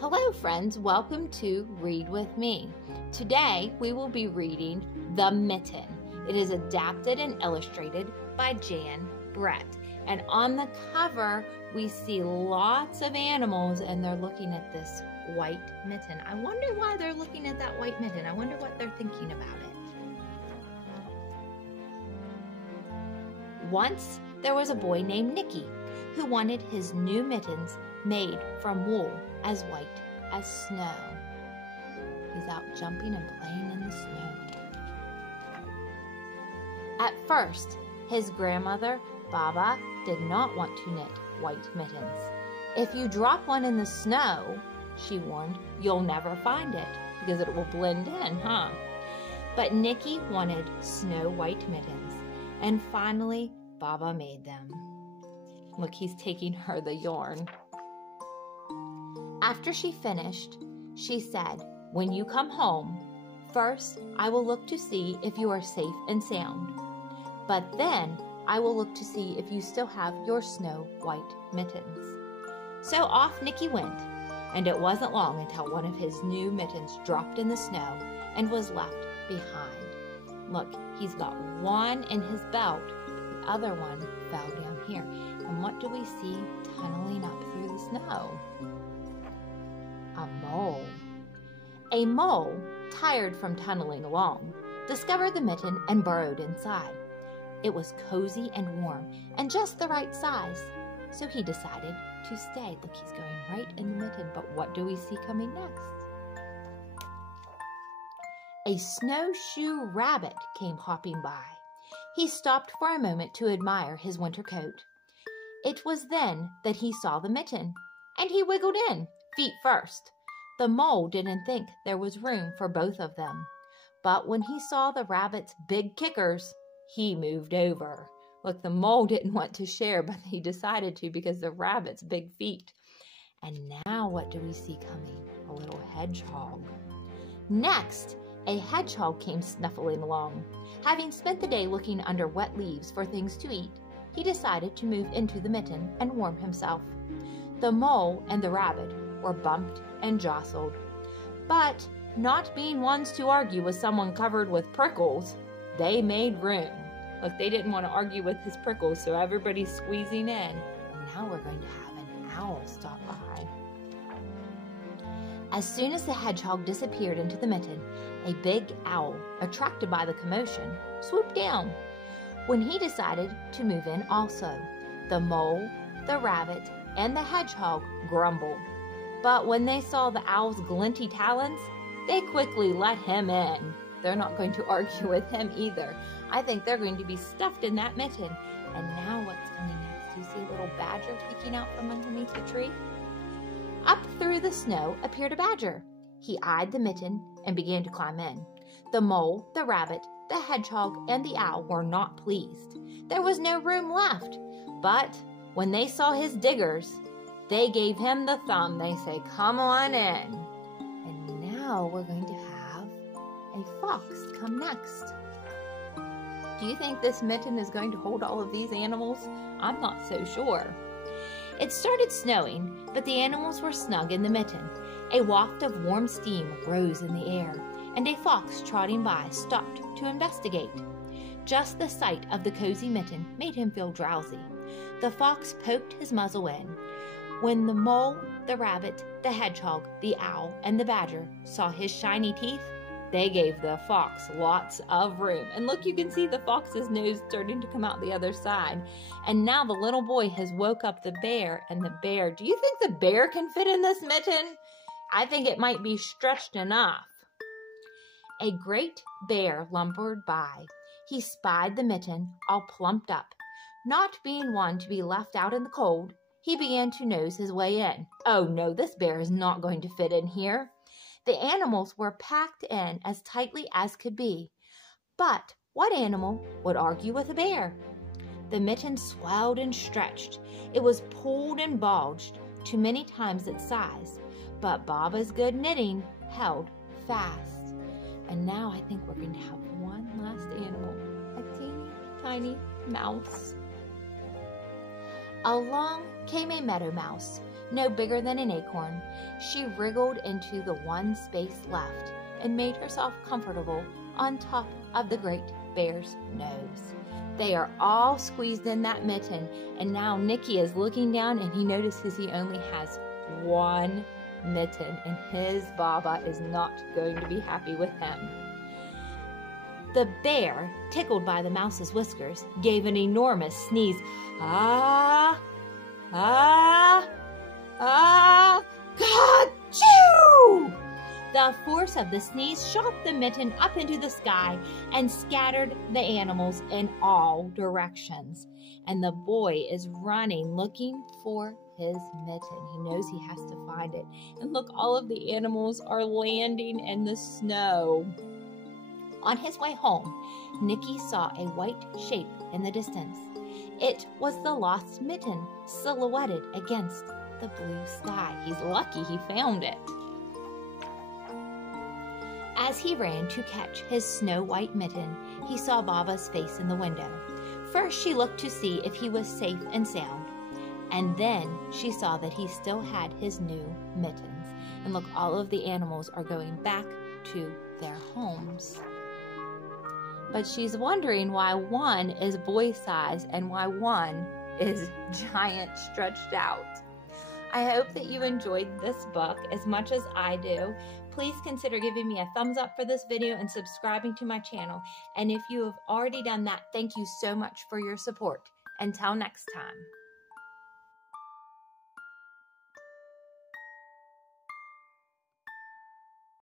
Hello friends, welcome to Read With Me. Today we will be reading The Mitten. It is adapted and illustrated by Jan Brett. And on the cover we see lots of animals and they're looking at this white mitten. I wonder why they're looking at that white mitten. I wonder what they're thinking about it. Once there was a boy named Nicky who wanted his new mittens made from wool as white as snow. He's out jumping and playing in the snow. At first, his grandmother, Baba, did not want to knit white mittens. If you drop one in the snow, she warned, you'll never find it because it will blend in, huh? But Nicky wanted snow white mittens, and finally, Baba made them. Look, he's taking her the yarn. After she finished, she said, "When you come home, first I will look to see if you are safe and sound. But then I will look to see if you still have your snow white mittens." So off Nicky went, and it wasn't long until one of his new mittens dropped in the snow and was left behind. Look, he's got one in his belt, but the other one fell down here. And what do we see tunneling up through the snow? A mole. A mole, tired from tunneling along, discovered the mitten and burrowed inside. It was cozy and warm and just the right size, so he decided to stay. Look, he's going right in the mitten, but what do we see coming next? A snowshoe rabbit came hopping by. He stopped for a moment to admire his winter coat. It was then that he saw the mitten, and he wiggled in, feet first. The mole didn't think there was room for both of them, but when he saw the rabbit's big kickers, he moved over. Look, the mole didn't want to share, but he decided to because the rabbit's big feet. And now what do we see coming? A little hedgehog. Next, a hedgehog came snuffling along. Having spent the day looking under wet leaves for things to eat, he decided to move into the mitten and warm himself. The mole and the rabbit were bumped and jostled, but not being ones to argue with someone covered with prickles, they made room. Look, they didn't want to argue with his prickles, so everybody's squeezing in. And now we're going to have an owl stop by. As soon as the hedgehog disappeared into the mitten, a big owl, attracted by the commotion, swooped down. When he decided to move in also, the mole, the rabbit, and the hedgehog grumbled. But when they saw the owl's glinty talons, they quickly let him in. They're not going to argue with him either. I think they're going to be stuffed in that mitten. And now what's coming next? Do you see a little badger peeking out from underneath the tree? Up through the snow appeared a badger. He eyed the mitten and began to climb in. The mole, the rabbit, the hedgehog, and the owl were not pleased. There was no room left. But when they saw his diggers, they gave him the thumb. They say, "Come on in." And now we're going to have a fox come next. Do you think this mitten is going to hold all of these animals? I'm not so sure. It started snowing, but the animals were snug in the mitten. A waft of warm steam rose in the air, and a fox trotting by stopped to investigate. Just the sight of the cozy mitten made him feel drowsy. The fox poked his muzzle in. When the mole, the rabbit, the hedgehog, the owl, and the badger saw his shiny teeth, they gave the fox lots of room. And look, you can see the fox's nose starting to come out the other side. And now the little boy has woke up the bear, and the bear, do you think the bear can fit in this mitten? I think it might be stretched enough. A great bear lumbered by. He spied the mitten all plumped up. Not being one to be left out in the cold, he began to nose his way in. Oh no, this bear is not going to fit in here. The animals were packed in as tightly as could be. But what animal would argue with a bear? The mitten swelled and stretched. It was pulled and bulged to many times its size. But Baba's good knitting held fast. And now I think we're going to have one last animal, a teeny tiny mouse. Along came a meadow mouse no bigger than an acorn, she wriggled into the one space left and made herself comfortable on top of the great bear's nose. They are all squeezed in that mitten, and now Nicky is looking down and he notices he only has one mitten, and his Baba is not going to be happy with him. The bear, tickled by the mouse's whiskers, gave an enormous sneeze. Ah! Ah! Ah! Ka-choo! The force of the sneeze shot the mitten up into the sky and scattered the animals in all directions. And the boy is running, looking for his mitten. He knows he has to find it. And look, all of the animals are landing in the snow. On his way home, Nicky saw a white shape in the distance. It was the lost mitten, silhouetted against the blue sky. He's lucky he found it. As he ran to catch his snow-white mitten, he saw Baba's face in the window. First, she looked to see if he was safe and sound, and then she saw that he still had his new mittens. And look, all of the animals are going back to their homes. But she's wondering why one is boy size and why one is giant stretched out. I hope that you enjoyed this book as much as I do. Please consider giving me a thumbs up for this video and subscribing to my channel. And if you have already done that, thank you so much for your support. Until next time.